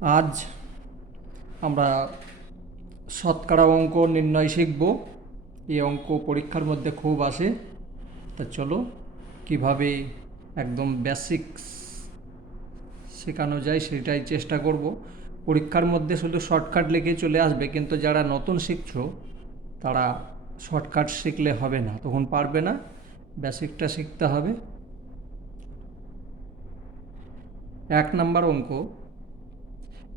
আজ আমরা শতকরা অঙ্ক নির্ণয় শিখব। এই অঙ্ক পরীক্ষার মধ্যে খুব আসে। তা চলো কিভাবে একদম বেসিক্স শেখানো যায় সেটাই চেষ্টা করব। পরীক্ষার মধ্যে শুধু শর্টকাট লিখে চলে আসবে, কিন্তু যারা নতুন শিখছো তারা শর্টকাট শিখলে হবে না, তখন পারবে না। বেসিকটা শিখতে হবে। 1 নম্বর অঙ্ক,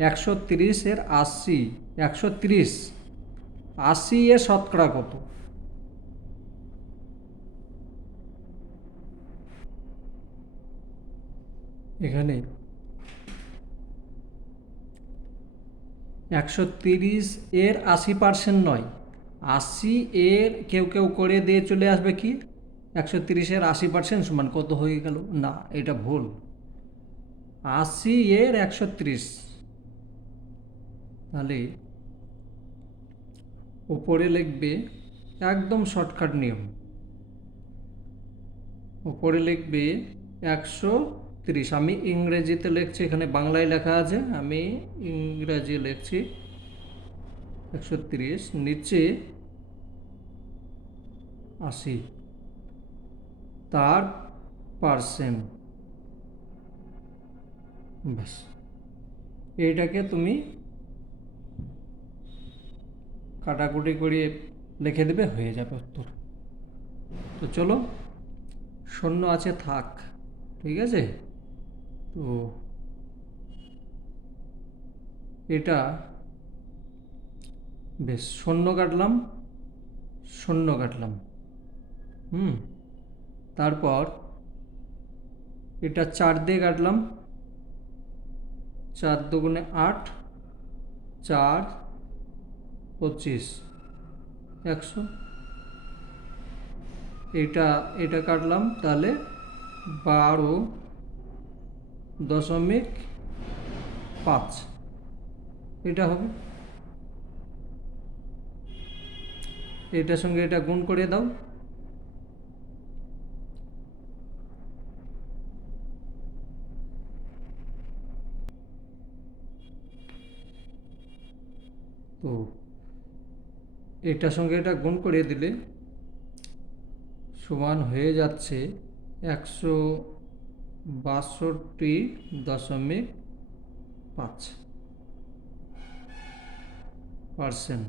130 এর 80। 130 এর শতকরা কত? এখানে 130 এর 80% নয়, 80 এর কেউ কেউ করে দিয়ে চলে আসবে কি 130 এর 80% সমান কত হয়ে গেল। না, এটা ভুল। 80 এর 130, তাহলে ওপরে লিখবে একদম শর্টকাট নিয়ম। ওপরে লিখবে 130, আমি ইংরেজিতে লিখছি, এখানে বাংলায় লেখা আছে, আমি ইংরাজি লিখছি 130, নিচে 80, তার পার্সেন্ট। ব্যাস, এইটাকে তুমি কাটাকুটি করে লিখে দেবে, হয়ে যাবে উত্তর। তো চলো, শূন্য আছে থাক, ঠিক আছে। তো এটা বেশ, শূন্য কাটলাম, শূন্য কাটলাম, তারপর এটা 4 দিয়ে কাটলাম, 4 দুগুণে 8, 4 25, 100। এটা কাটলাম, তাহলে 12.5 এটা হবে। এটার সঙ্গে এটা গুণ করে দাও, তো এটার সঙ্গে এটা গুণ করে দিলে সমান হয়ে যাচ্ছে 162.5%।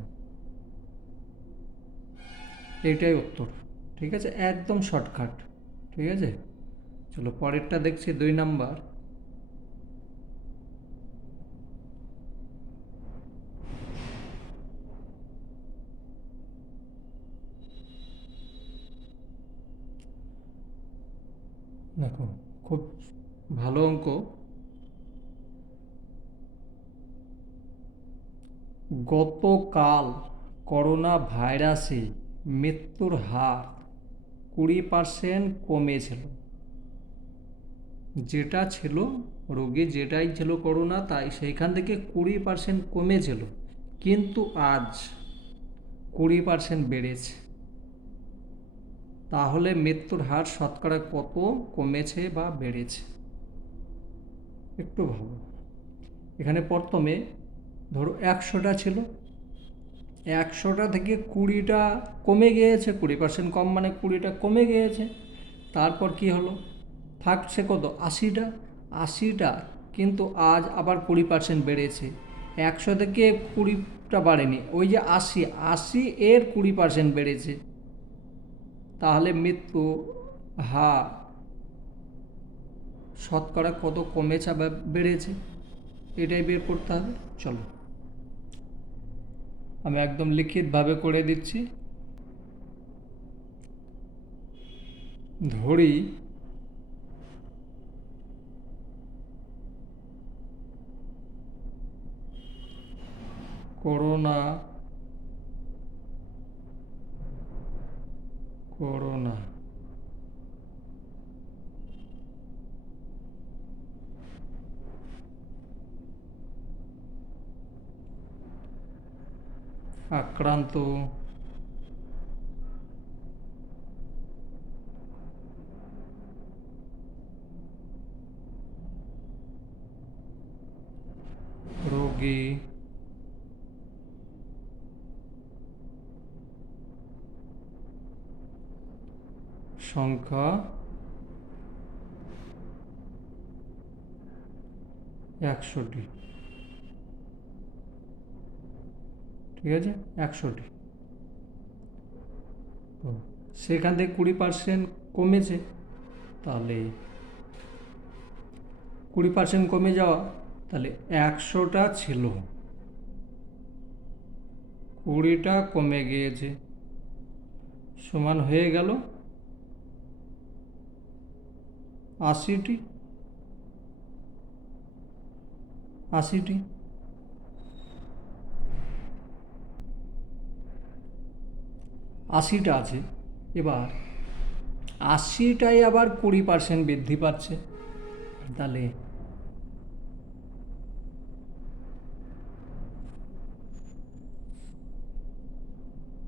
এইটাই উত্তর, ঠিক আছে, একদম শর্টকাট, ঠিক আছে। চলো পরেরটা দেখছি, 2 নাম্বার। দেখো, খুব ভালো অঙ্ক। গতকাল করোনা ভাইরাসে মৃত্যুর হার 20% কমেছিল। যেটা ছিল রোগী, যেটাই ছিল করোনা, তাই সেইখান থেকে 20% কমেছিল, কিন্তু আজ 20% বেড়েছে। তাহলে মৃত্যুর হার শতকরা কত কমেছে বা বেড়েছে? একটু ভাবো। এখানে প্রথমে ধরো 100টা ছিল, 100টা থেকে 20টা কমে গিয়েছে, 20% কম মানে 20টা কমে গিয়েছে। তারপর কি হলো, থাকছে কত, 80টা। 80টা কিন্তু আজ আবার 20% বেড়েছে। 100 থেকে 20টা বাড়েনি, ওই যে 80, 80 এর 20% বেড়েছে। তাহলে মৃত্যু হার শতকরা কত কমেছে বা বেড়েছে, এটাই বের করতে হবে। চলো আমি একদম লিখিতভাবে করে দিচ্ছি। ধরি করোনা করোনা আক্রান্ত রোগী সংখ্যা 100টি, ঠিক আছে, 100টি। তো সেখান থেকে 20% কমেছে, তাহলে 20% কমে যাওয়া, তাহলে 100টা ছিল, 20টা কমে গিয়েছে, সমান হয়ে গেল 80টি। 80টি আছে। এবার 80টাই আবার 20% বৃদ্ধি পাচ্ছে, তাহলে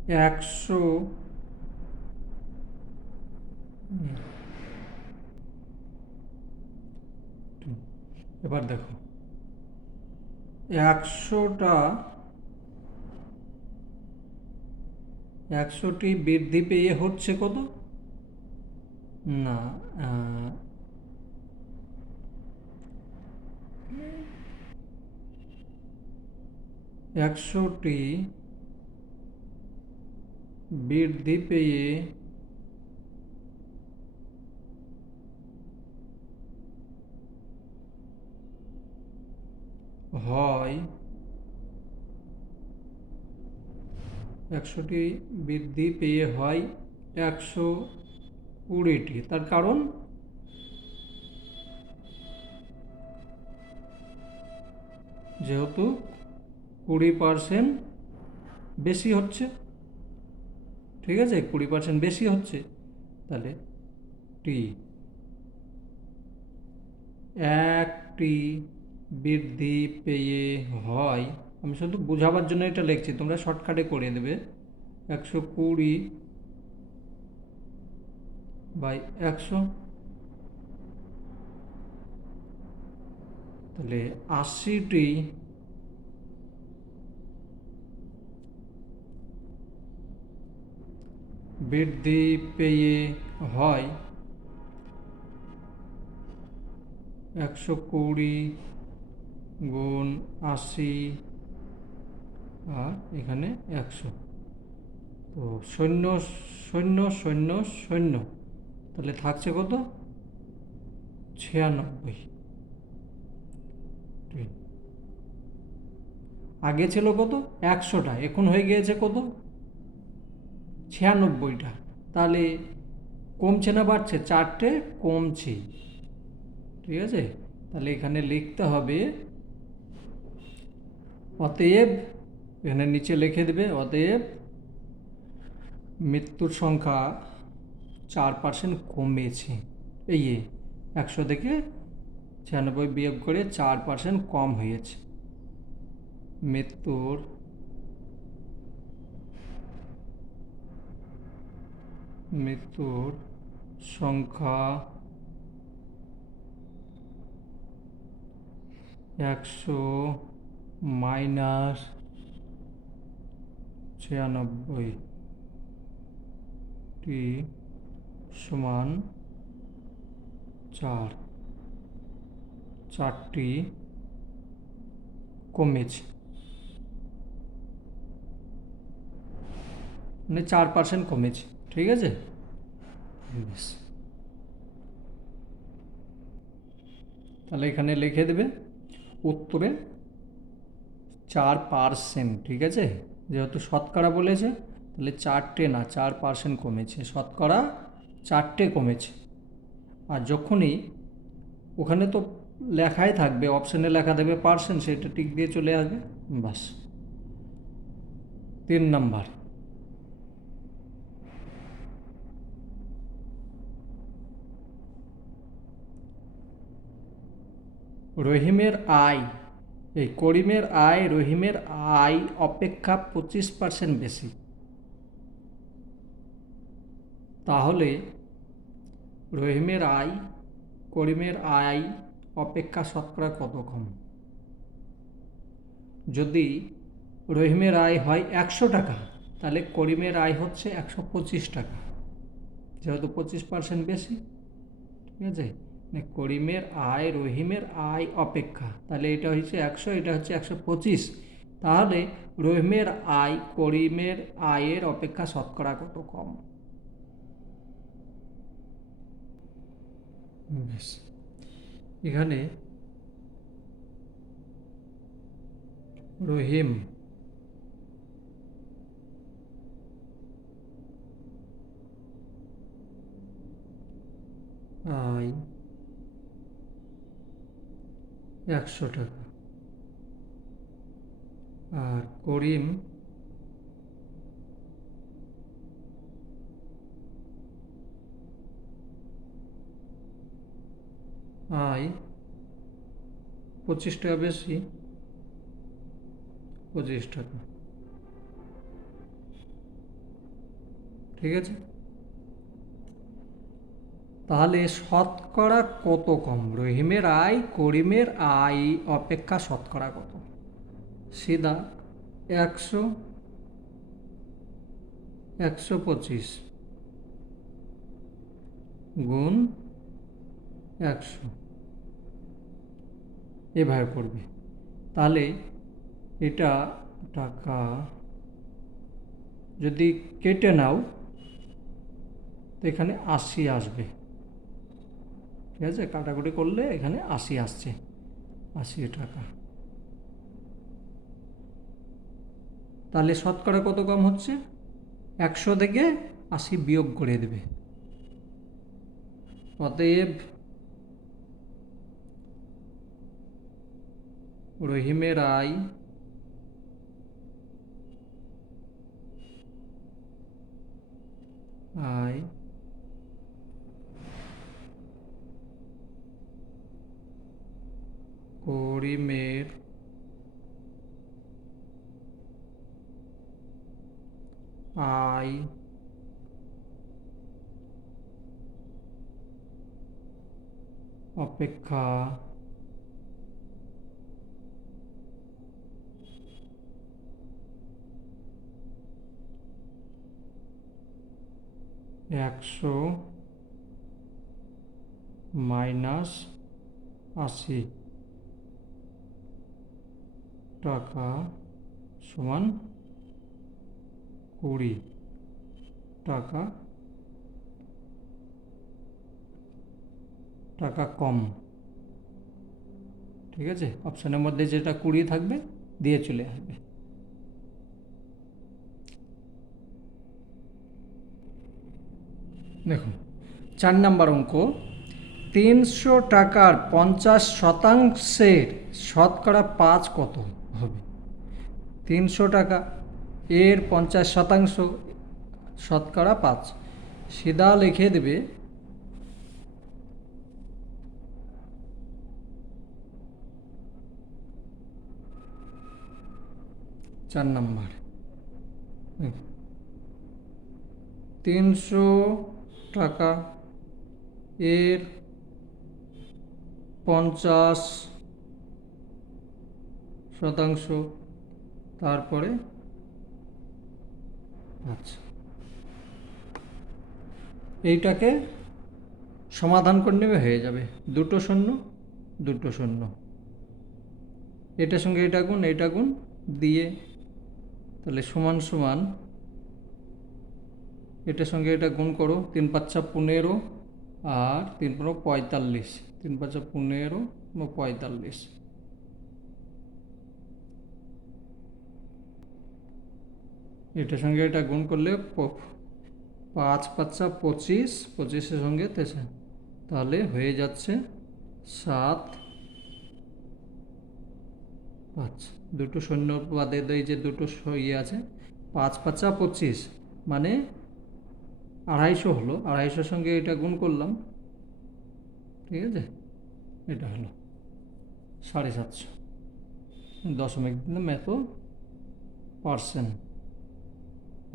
100, এবার দেখো 100টি বৃদ্ধি পেয়ে হচ্ছে কত না, 100টি বৃদ্ধি পেয়ে হয় 100টি বৃদ্ধি পেয়ে হয় 120টি। তার কারণ যেহেতু 20% বেশি হচ্ছে, ঠিক আছে, 20% বেশি হচ্ছে, তাহলে টি, একটি বৃদ্ধি পেয়ে হয়, আমি শুধু বোঝাবার জন্য এটা লিখছি, তোমরা শর্টকাটে করে দেবে, 120/100, তাহলে 80টি বৃদ্ধি পেয়ে হয় 120 × 80, আর এখানে 100, তো 0 0 0 0, তাহলে থাকছে কত 96। আগে ছিল কত 100টা, এখন হয়ে গিয়েছে কত 96টা, তাহলে কমছে না বাড়ছে, 4টে কমছে, ঠিক আছে। তাহলে এখানে লিখতে হবে অতএব, এখানে নিচে লিখে দেবে অতএব মৃত্যুর সংখ্যা 4% কমেছে, এই 100 থেকে 96 বিয়োগ করে 4% কম হয়েছে, মৃত্যুর সংখ্যা 100 - 96টি সমান 4টি কমেছে, মানে 4% কমেছে, ঠিক আছে। তাহলে এখানে লিখে দেবে উত্তরে 4%, ঠিক আছে, যেহেতু শতকরা বলেছে, তাহলে 4টে না 4% কমেছে, শতকরা 4টে কমেছে। আর যখনই ওখানে তো লেখাই থাকবে, অপশানে লেখা থাকবে পার্সেন্ট, সেটা টিক দিয়ে চলে আসবে, বাস। 3 নাম্বার, রহিমের আয়, এই করিমের আয় রহিমের আয় অপেক্ষা 25% বেশি, তাহলে রহিমের আয় করিমের আয় অপেক্ষা শতকরা কত কম, যদি রহিমের আয় হয় 100 টাকা, তাহলে করিমের আয় হচ্ছে 125 টাকা, যেহেতু 25% বেশি। ঠিক আছে, মানে করিমের আয় রহিমের আয় অপেক্ষা, তাহলে এটা হচ্ছে 100, এটা হচ্ছে 125। তাহলে রহিমের আয় করিমের আয়ের অপেক্ষা শতকরা কত কম? বেশ, এখানে রহিম আয় 100 টাকা আর করিম আয় 25 টাকা বেশি, 25 টাকা। ঠিক আছে, তাহলে শতকরা কত কম? রহিমের আয় করিমের আয় অপেক্ষা শতকরা কত? সিধা 100, 125 গুণ 100, এভাবে করবে। তাহলে এটা টাকা যদি কেটে নাও, তো এখানে 80 আসবে। ঠিক আছে, কাটাকুটি করলে এখানে 80 আসছে, 80 টাকা। তাহলে শতকরা কত কম হচ্ছে? 100 থেকে 80 বিয়োগ করে দেবে। অতএব রহিমের আয় করিমের আয় অপেক্ষা একশো মাইনাস 80 টাকা সমান 20 টাকা কম। ঠিক আছে, অপশানের মধ্যে যেটা 20 থাকবে দিয়ে চলে আসবে। দেখুন 4 নম্বর অঙ্ক, 300 টাকার 50% শতকরা 5 কত হবে? 300 টাকা এর 50% শতকরা 5, সিধা লিখে দেবে 4 নম্বর। 300 টাকা এর 50%, তারপরে আচ্ছা, এইটাকে সমাধান করে নেবে, হয়ে যাবে 2 শূন্য 2 শূন্য, এটার সঙ্গে এটা গুণ দিয়ে, তাহলে সমান সমান এটার সঙ্গে এটা গুণ করো, 3 5 15 আর 3 15 45, 3 5 15 45, এটার সঙ্গে এটা গুণ করলে 5 5 25, 25-এর সঙ্গে 3, তাহলে হয়ে যাচ্ছে 7 5, 2 শূন্য বাদে এই যে 2 ইয়ে আছে, 5 5 25 মানে 250 হলো, 250-এর সঙ্গে এটা গুণ করলাম। ঠিক আছে, এটা হলো 750, দশমিক দিলাম এত %,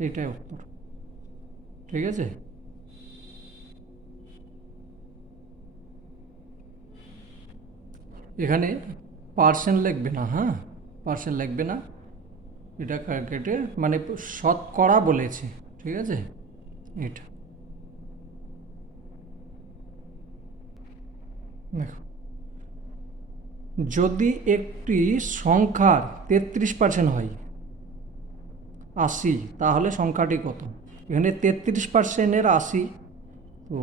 এইটাই উত্তর। ঠিক আছে, এখানে পার্সেন্ট লিখবে না, হ্যাঁ, পার্সেন্ট লিখবে না, এটা কেটে মানে শতকরা বলেছে, ঠিক আছে, এটা দেখো, যদি একটি সংখ্যার 33% হয় 80, তাহলে সংখ্যাটি কত? এখানে 33%-এর 80, তো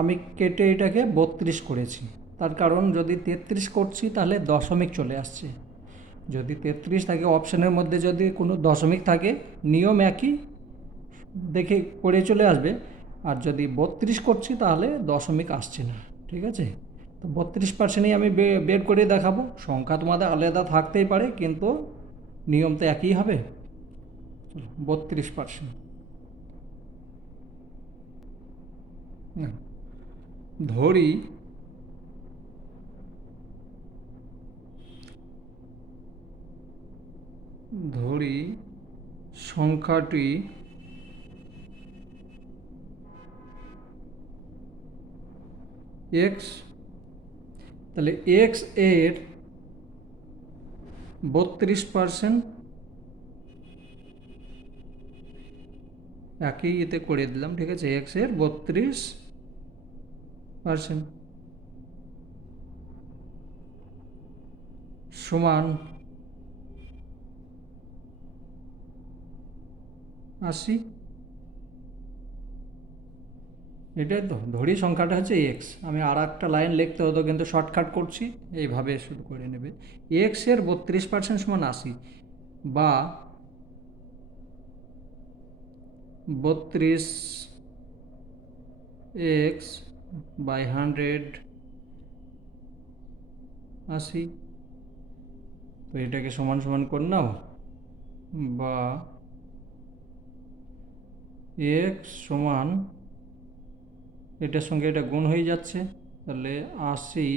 আমি কেটে এটাকে 32 করেছি। তার কারণ যদি 33 করছি তাহলে দশমিক চলে আসছে। যদি 33 থাকে, অপশানের মধ্যে যদি কোনো দশমিক থাকে, নিয়ম একই, দেখে করে চলে আসবে। আর যদি 32 করছি তাহলে দশমিক আসছে না, ঠিক আছে। তো 32%ই আমি বের করে দেখাবো। সংখ্যা তোমাদের আলাদা থাকতেই পারে, কিন্তু নিয়ম তো একই হবে। 32%। ধরি ধরি সংখ্যাটি এক্স, তাহলে এক্স এর 32%, একই এতে করে দিলাম, ঠিক আছে, এক্স এর 32% সমান 80। এটাই তো ধরি সংখ্যাটা হচ্ছে এক্স। আমি আর একটা লাইন লিখতে হতো, কিন্তু শর্টকাট করছি, এইভাবে শুরু করে নেবে। এক্স এর 32% সমান 80, বা 32 x বাই 100 80। তো এটাকে সমান সমান করে নাও, বা এক্স সমান, এটার সঙ্গে এটা গুণ হয়ে যাচ্ছে, তাহলে 80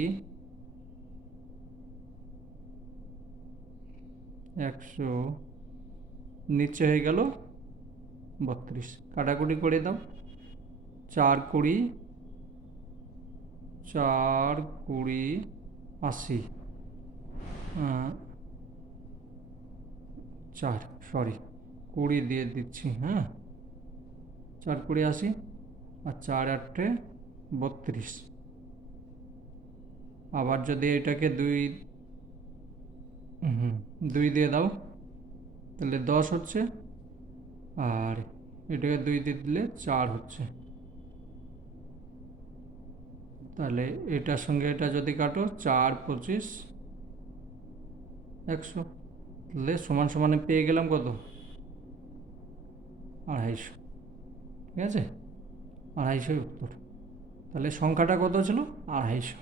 100 নিচে হয়ে গেল 32, কাটাকুটি করে দাও। 4 20, 4 20 80, 4 সরি 20 দিয়ে দিচ্ছি, হ্যাঁ, 4 20 80, আর 4 8 32। আবার যদি এটাকে 2 দিয়ে দাও, তাহলে 10 হচ্ছে, আর এটাকে 2 দিয়ে দিলে 4 হচ্ছে। তাহলে এটার সঙ্গে এটা যদি কাটো, 4 25 100, তাহলে সমান সমানে পেয়ে গেলাম কত? 250, ঠিক আছে, 250 উত্তর। তাহলে সংখ্যাটা কত ছিল? 250।